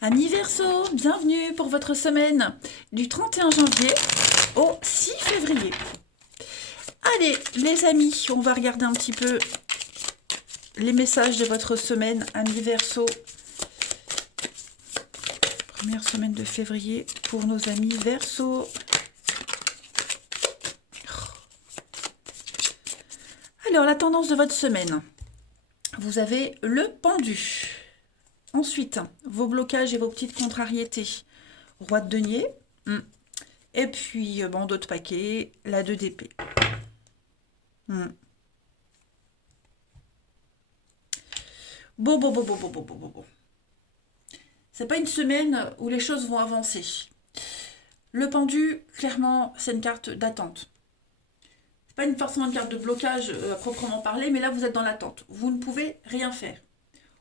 Amis Verseau, bienvenue pour votre semaine du 31 janvier au 6 février. Allez, les amis, on va regarder un petit peu les messages de votre semaine, amis Verseau. Première semaine de février pour nos amis Verseau. Alors, la tendance de votre semaine. Vous avez le pendu. Ensuite, vos blocages et vos petites contrariétés. Roi de denier. Et puis, bandeau de paquet, la 2 d'épée. Bon. C'est pas une semaine où les choses vont avancer. Le pendu, clairement, c'est une carte d'attente. C'est pas forcément une carte de blocage à proprement parler, mais là, vous êtes dans l'attente. Vous ne pouvez rien faire.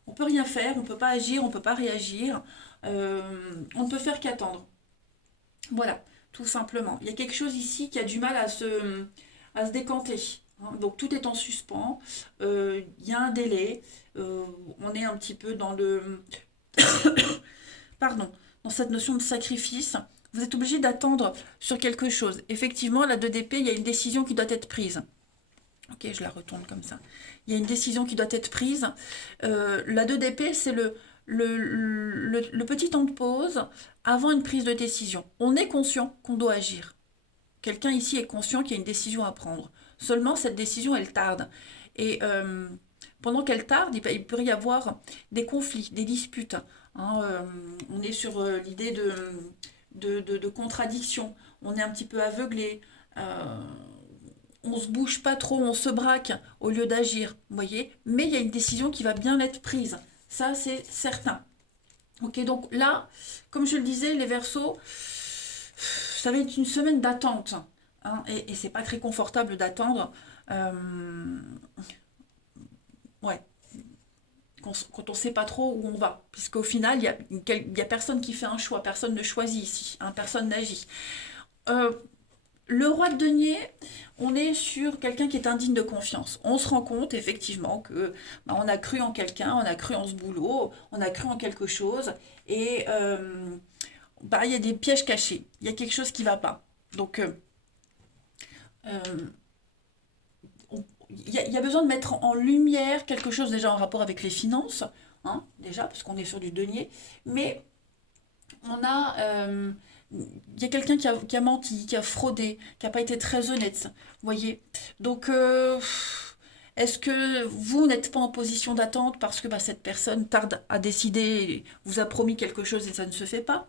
On peut rien faire, on peut pas agir, on peut pas réagir. On ne peut faire qu'attendre. Voilà, tout simplement. Il y a quelque chose ici qui a du mal à se décanter. Donc tout est en suspens. Il y a un délai. On est un petit peu dans pardon, dans cette notion de sacrifice. Vous êtes obligé d'attendre sur quelque chose. Effectivement, la 2 d'épée, il y a une décision qui doit être prise. Ok, je la retourne comme ça. Il y a une décision qui doit être prise. La 2 d'épée, c'est le petit temps de pause avant une prise de décision. On est conscient qu'on doit agir. Quelqu'un ici est conscient qu'il y a une décision à prendre. Seulement, cette décision, elle tarde. Et pendant qu'elle tarde, il peut y avoir des conflits, des disputes. On est sur l'idée de contradiction. On est un petit peu aveuglé. On se bouge pas trop, on se braque au lieu d'agir, vous voyez. Mais il y a une décision qui va bien être prise. Ça, c'est certain. Ok, donc là, comme je le disais, les Verseaux, ça va être une semaine d'attente. Et c'est pas très confortable d'attendre. Ouais, quand on sait pas trop où on va. Puisqu'au final, il y a personne qui fait un choix, personne ne choisit ici, personne n'agit. Euh, le roi de denier, on est sur quelqu'un qui est indigne de confiance. On se rend compte effectivement que on a cru en quelqu'un, on a cru en ce boulot, on a cru en quelque chose, et il y a des pièges cachés. Il y a quelque chose qui ne va pas. Donc, euh, il y a besoin de mettre en lumière quelque chose déjà en rapport avec les finances, déjà, parce qu'on est sur du denier, mais on a, il y a quelqu'un qui a menti, qui a fraudé, qui n'a pas été très honnête, vous voyez. Donc, est-ce que vous n'êtes pas en position d'attente parce que cette personne tarde à décider, vous a promis quelque chose et ça ne se fait pas.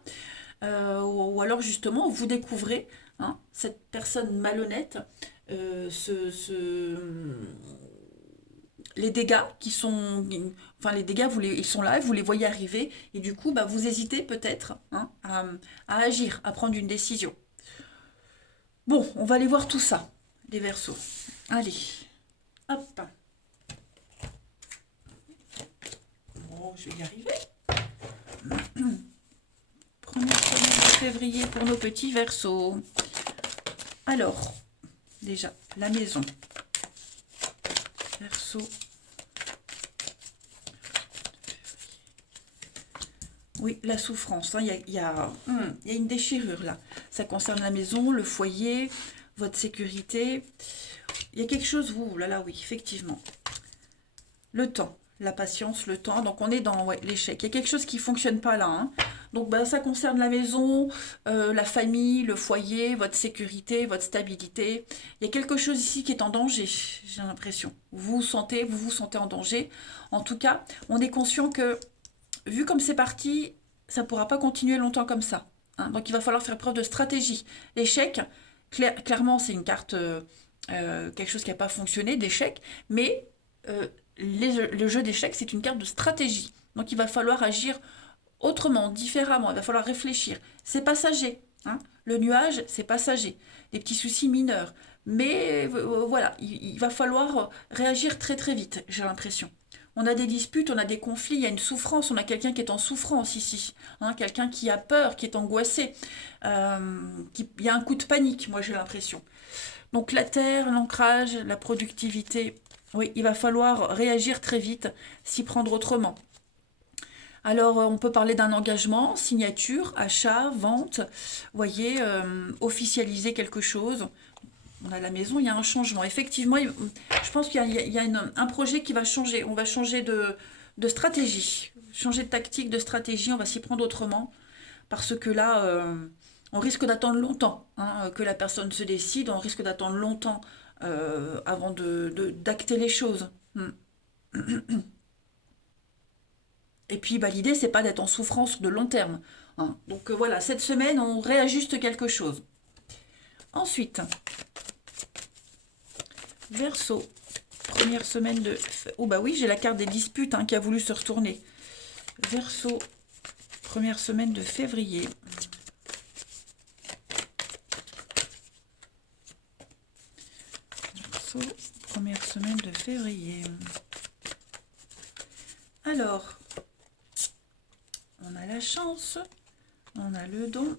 Ou alors justement, vous découvrez cette personne malhonnête, les dégâts qui sont, enfin les dégâts, ils sont là, vous les voyez arriver, et du coup, vous hésitez peut-être à agir, à prendre une décision. Bon, on va aller voir tout ça, les Verseaux. Allez, hop. Bon, je vais y arriver. Première semaine de février pour nos petits Verseaux. Alors, déjà, la maison. Verseau. Oui, la souffrance. Il y a une déchirure là. Ça concerne la maison, le foyer, votre sécurité. Il y a quelque chose, là, oui, effectivement. Le temps, la patience, le temps. Donc on est dans l'échec. Il y a quelque chose qui ne fonctionne pas là. Donc ça concerne la maison, la famille, le foyer, votre sécurité, votre stabilité. Il y a quelque chose ici qui est en danger, j'ai l'impression. Vous vous sentez en danger. En tout cas, on est conscient que, vu comme c'est parti, ça ne pourra pas continuer longtemps comme ça. Donc il va falloir faire preuve de stratégie. L'échec, clairement, c'est une carte, quelque chose qui n'a pas fonctionné, d'échec, mais le jeu d'échecs, c'est une carte de stratégie. Donc il va falloir agir autrement, différemment, il va falloir réfléchir. C'est passager. Le nuage, c'est passager. Des petits soucis mineurs. Mais voilà, il va falloir réagir très très vite, j'ai l'impression. On a des disputes, on a des conflits, il y a une souffrance, on a quelqu'un qui est en souffrance ici. Quelqu'un qui a peur, qui est angoissé. Il y a un coup de panique, moi j'ai l'impression. Donc la terre, l'ancrage, la productivité, oui, il va falloir réagir très vite, s'y prendre autrement. Alors, on peut parler d'un engagement, signature, achat, vente, voyez, officialiser quelque chose. On a la maison, il y a un changement. Effectivement, je pense qu'il y a, un projet qui va changer. On va changer de stratégie, changer de tactique, de stratégie. On va s'y prendre autrement. Parce que là, on risque d'attendre longtemps hein, que la personne se décide. On risque d'attendre longtemps avant d'acter les choses. Hmm. Et puis, bah, l'idée, c'est pas d'être en souffrance sur de long terme. Hein. Donc voilà, cette semaine, on réajuste quelque chose. Ensuite, Verseau, première semaine de... Oh bah oui, j'ai la carte des disputes hein, qui a voulu se retourner. Verseau, première semaine de février. Verseau, première semaine de février. Alors, on a la chance, on a le don.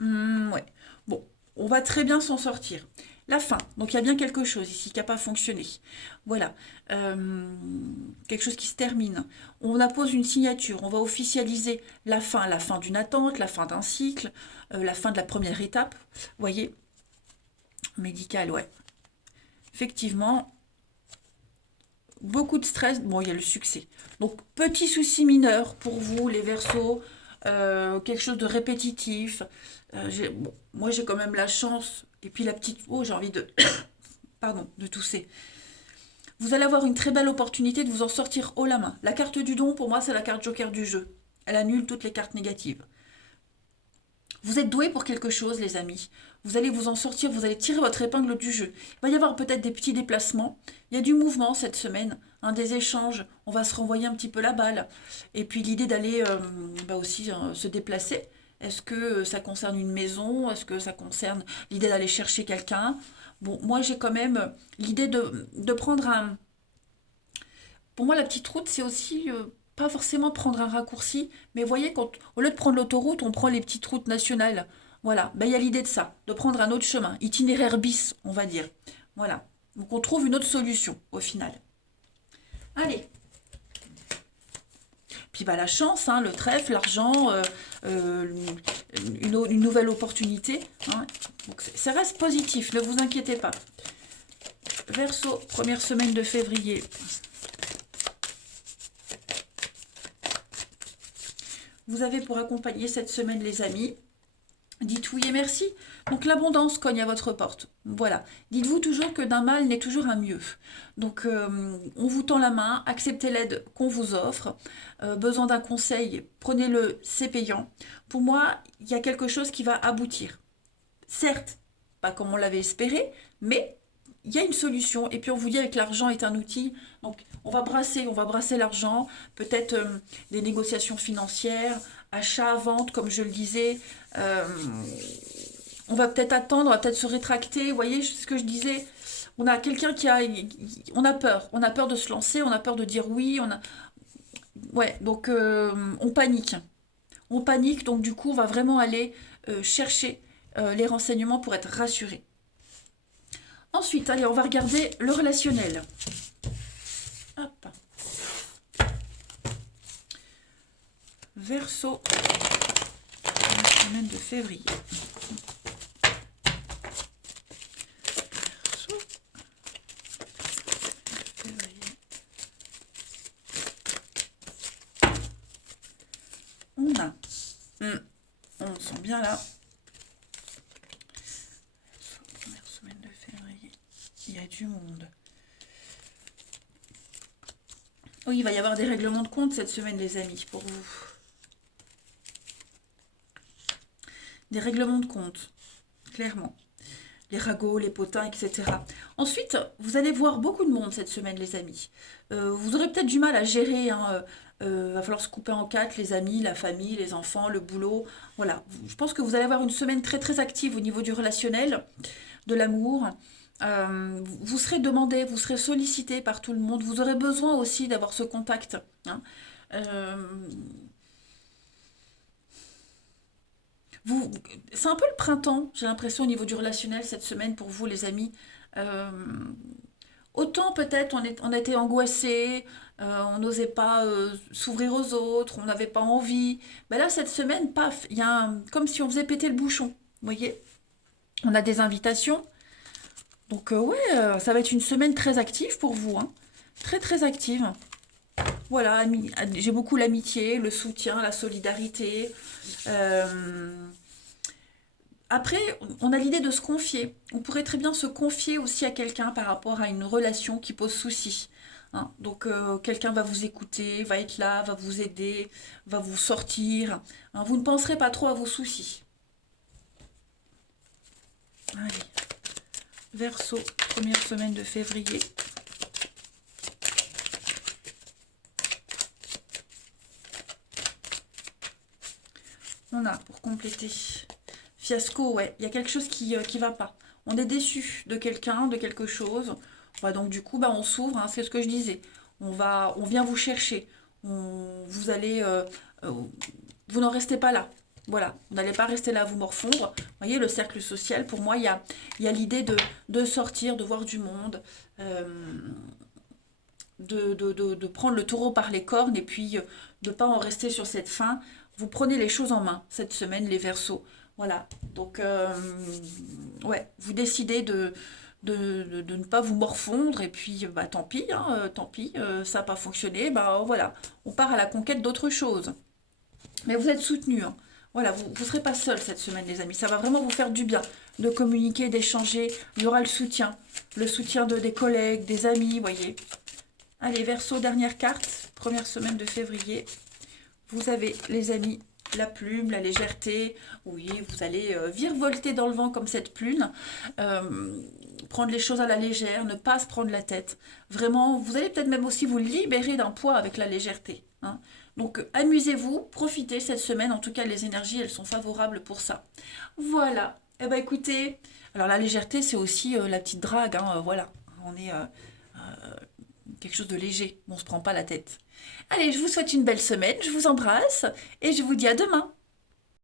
Ouais, bon, on va très bien s'en sortir. La fin, donc il y a bien quelque chose ici qui n'a pas fonctionné. Voilà, quelque chose qui se termine. On appose une signature, on va officialiser la fin d'une attente, la fin d'un cycle, la fin de la première étape. Vous voyez, médical, ouais. Effectivement, beaucoup de stress. Bon, il y a le succès. Donc, petit souci mineur pour vous, les Verseaux, quelque chose de répétitif. Bon, moi, j'ai quand même la chance. Et puis la petite... Oh, j'ai envie de... Pardon, de tousser. Vous allez avoir une très belle opportunité de vous en sortir haut la main. La carte du don, pour moi, c'est la carte joker du jeu. Elle annule toutes les cartes négatives. Vous êtes doué pour quelque chose, les amis. Vous allez vous en sortir, vous allez tirer votre épingle du jeu. Il va y avoir peut-être des petits déplacements. Il y a du mouvement cette semaine, hein, des échanges. On va se renvoyer un petit peu la balle. Et puis l'idée d'aller aussi se déplacer. Est-ce que ça concerne une maison? Est-ce que ça concerne l'idée d'aller chercher quelqu'un? Bon, moi j'ai quand même l'idée de prendre un... Pour moi, la petite route, c'est aussi pas forcément prendre un raccourci, mais vous voyez, au lieu de prendre l'autoroute, on prend les petites routes nationales. Voilà, ben, il y a l'idée de ça, de prendre un autre chemin, itinéraire bis, on va dire. Voilà, donc on trouve une autre solution au final. Allez, puis bah, la chance, hein, le trèfle, l'argent, euh, une nouvelle opportunité. Hein. Donc ça reste positif, ne vous inquiétez pas. Verseau, première semaine de février. Vous avez pour accompagner cette semaine les amis. Dites oui et merci. Donc l'abondance cogne à votre porte. Voilà. Dites-vous toujours que d'un mal n'est toujours un mieux. Donc on vous tend la main, acceptez l'aide qu'on vous offre. Besoin d'un conseil, prenez-le, c'est payant. Pour moi, il y a quelque chose qui va aboutir. Certes, pas comme on l'avait espéré, mais il y a une solution. Et puis on vous dit avec l'argent est un outil. Donc on va brasser l'argent. Peut-être des négociations financières, achat, vente, comme je le disais. Euh, on va peut-être attendre, on va peut-être se rétracter. Vous voyez ce que je disais? On a quelqu'un qui a... On a peur de se lancer, on a peur de dire oui. Ouais, donc on panique. On panique, donc du coup, on va vraiment aller chercher les renseignements pour être rassuré. Ensuite, allez, on va regarder le relationnel. Hop. Verseau, la semaine de février. Verseau, février. On a, on le sent bien là. Première semaine de février. Il y a du monde. Oui, il va y avoir des règlements de compte cette semaine, les amis, pour vous. Des règlements de compte, clairement. Les ragots, les potins, etc. Ensuite, vous allez voir beaucoup de monde cette semaine, les amis. Vous aurez peut-être du mal à gérer. Hein, va falloir se couper en quatre, les amis, la famille, les enfants, le boulot. Voilà. Je pense que vous allez avoir une semaine très très active au niveau du relationnel, de l'amour. Vous serez demandé, vous serez sollicité par tout le monde. Vous aurez besoin aussi d'avoir ce contact. Hein. Euh, c'est un peu le printemps, j'ai l'impression, au niveau du relationnel cette semaine pour vous, les amis. Euh, Autant peut-être on était angoissé, on n'osait pas s'ouvrir aux autres, on n'avait pas envie. Ben là, cette semaine, paf, il y a comme si on faisait péter le bouchon. Vous voyez? On a des invitations. Donc ouais, ça va être une semaine très active pour vous, hein. Très très active. Voilà, j'ai beaucoup l'amitié, le soutien, la solidarité. Euh, Après, on a l'idée de se confier. On pourrait très bien se confier aussi à quelqu'un par rapport à une relation qui pose souci. Hein. Donc, quelqu'un va vous écouter, va être là, va vous aider, va vous sortir. Hein. Vous ne penserez pas trop à vos soucis. Allez, Verseau, première semaine de février. On a pour compléter. Fiasco, ouais, il y a quelque chose qui va pas. On est déçu de quelqu'un, de quelque chose. Ouais, donc du coup, bah, on s'ouvre, hein, c'est ce que je disais. On vient vous chercher. Vous allez, euh, vous n'en restez pas là. Voilà, vous n'allez pas rester là à vous morfondre. Vous voyez, le cercle social, pour moi, il y a l'idée de sortir, de voir du monde, euh, de prendre le taureau par les cornes et puis de ne pas en rester sur cette fin. Vous prenez les choses en main cette semaine, les Verseaux. Voilà. Donc, ouais, vous décidez de ne pas vous morfondre et puis, bah, tant pis, hein, tant pis, ça n'a pas fonctionné, bah voilà, on part à la conquête d'autre chose. Mais vous êtes soutenu, hein. Voilà, vous ne serez pas seul cette semaine, les amis. Ça va vraiment vous faire du bien de communiquer, d'échanger. Il y aura le soutien des collègues, des amis, voyez. Allez, Verseau, dernière carte, première semaine de février. Vous avez, les amis, la plume, la légèreté. Oui, vous allez virevolter dans le vent comme cette plume. Euh, Prendre les choses à la légère, ne pas se prendre la tête. Vraiment, vous allez peut-être même aussi vous libérer d'un poids avec la légèreté. Hein. Donc, amusez-vous, profitez cette semaine. En tout cas, les énergies, elles sont favorables pour ça. Voilà. Eh ben, écoutez, alors la légèreté, c'est aussi la petite drague. Hein, voilà. On est quelque chose de léger. On ne se prend pas la tête. Allez, je vous souhaite une belle semaine. Je vous embrasse et je vous dis à demain.